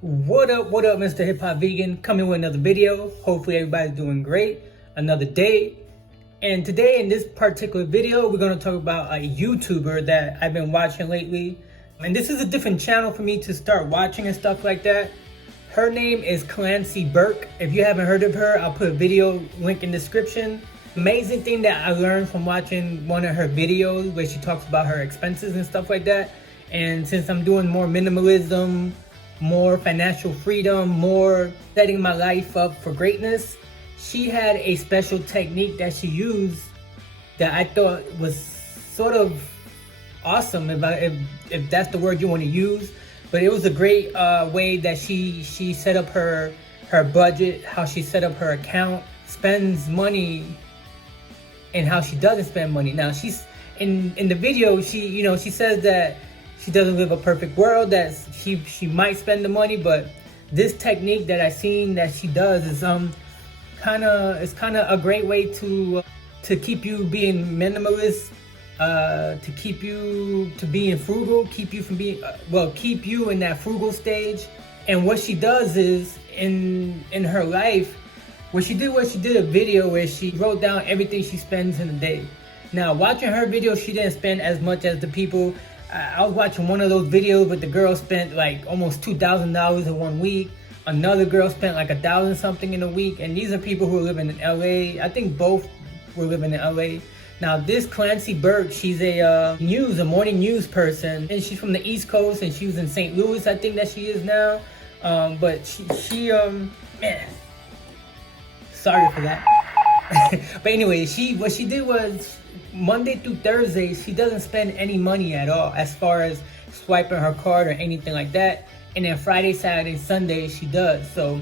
What up, Mr. Hip Hop Vegan? Coming with another video. Hopefully everybody's doing great. Another day. And today in this particular video, we're going to talk about a YouTuber that I've been watching lately. And this is a different channel for me to start watching and stuff like that. Her name is Clancy Burke. If you haven't heard of her, I'll put a video link in the description. Amazing thing that I learned from watching one of her videos where she talks about her expenses and stuff like that. And since I'm doing more minimalism, more financial freedom, more setting my life up for greatness, she had a special technique that she used that I thought was sort of awesome, if that's the word you want to use. But it was a great way that she set up her budget, how she set up her account, spends money, and how she doesn't spend money. Now she's in the video, she says that she doesn't live a perfect world, that she might spend the money, but this technique that I seen that she does is kind of a great way to keep you being minimalist, to keep you to being frugal, keep you from being keep you in that frugal stage. And what she does is in her life, she did a video where she wrote down everything she spends in a day. Now watching her video, she didn't spend as much as the people. I was watching one of those videos, but the girl spent like almost $2,000 in 1 week. Another girl spent like 1,000 something in a week. And these are people who are living in LA. I think both were living in LA. Now this Clancy Burke, she's a morning news person, and she's from the East Coast, and she was in St. Louis, I think that she is now. But she man, sorry for that. But anyway, what she did was Monday through Thursday, she doesn't spend any money at all as far as swiping her card or anything like that. And then Friday, Saturday, Sunday, she does. So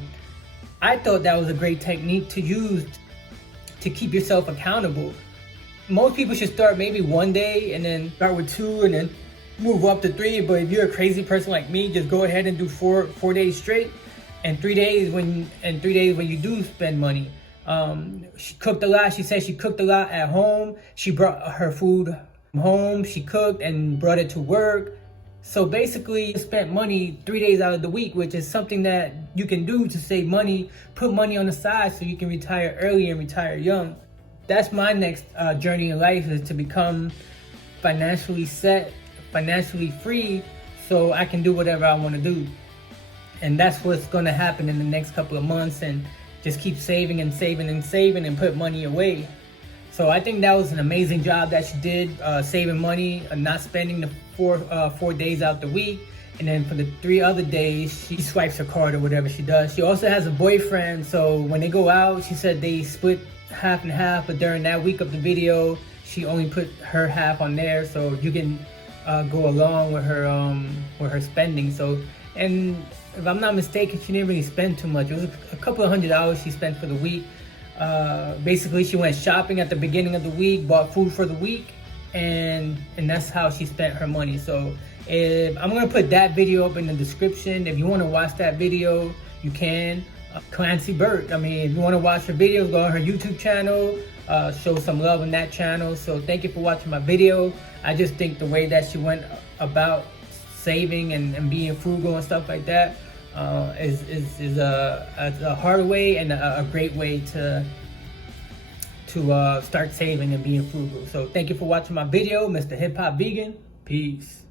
I thought that was a great technique to use to keep yourself accountable. Most people should start maybe 1 day and then start with 2 and then move up to 3. But if you're a crazy person like me, just go ahead and do four days straight, and 3 days when you do spend money. She cooked a lot. She said she cooked a lot at home. She brought her food home. She cooked and brought it to work. So basically, you spent money 3 days out of the week, which is something that you can do to save money. Put money on the side so you can retire early and retire young. That's my next journey in life, is to become financially set, financially free, so I can do whatever I want to do. And that's what's going to happen in the next couple of months, and just keep saving and saving and saving and put money away. So I think that was an amazing job that she did, saving money, not spending the four days out the week. And then for the 3 other days, she swipes her card or whatever she does. She also has a boyfriend, so when they go out, she said they split half and half, but during that week of the video, she only put her half on there, so you can go along with her spending. So, and if I'm not mistaken, she didn't really spend too much. It was a couple of $100 she spent for the week. Basically, she went shopping at the beginning of the week, bought food for the week, and that's how she spent her money. So I'm gonna put that video up in the description. If you want to watch that video, you can. Clancy Burke. I mean, if you want to watch her videos, go on her YouTube channel, show some love on that channel. So thank you for watching my video. I just think the way that she went about saving and being frugal and stuff like that is a hard way and a great way to start saving and being frugal. So thank you for watching my video, Mr. Hip Hop Vegan. Peace.